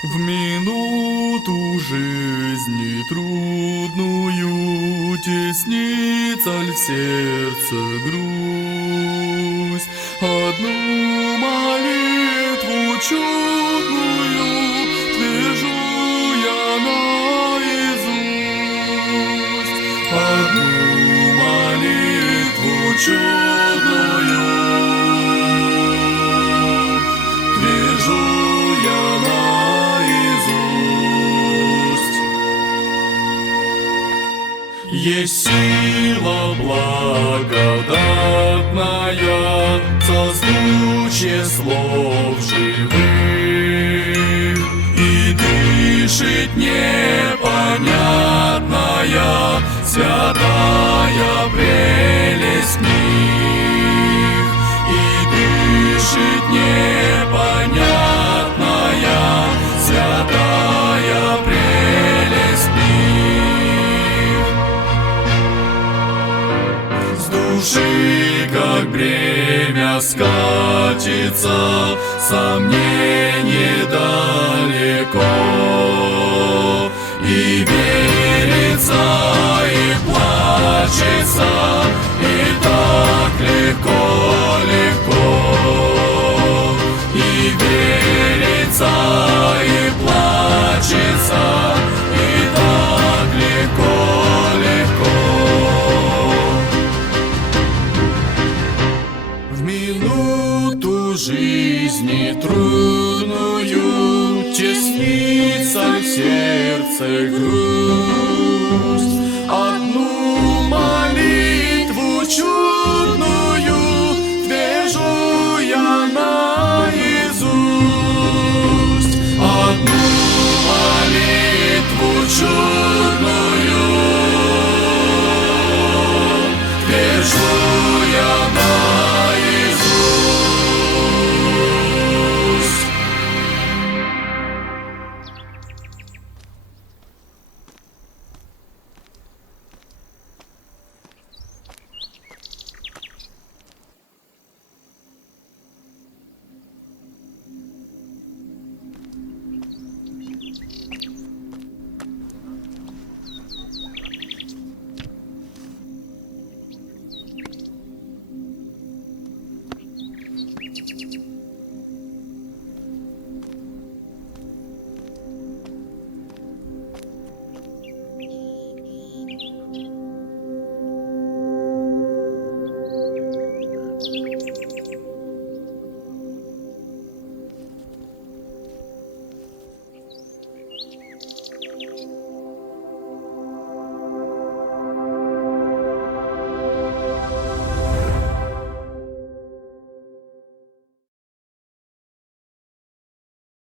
В минуту жизни трудную теснится ль в сердце грусть. Одну молитву чудную твержу я наизусть. Одну молитву чудную твержу я наизусть. Есть сила благодатная, созвучие слов живых, и дышит непонятная святая прелесть них, и дышит непонятная святая прелесть них. С души, как бремя, скатится сомнение далеко, и верится, и плачется, и так легко, легко, и верится, и плачется, и так легко, легко. В минуту жизни трудную теснится в сердце грусть.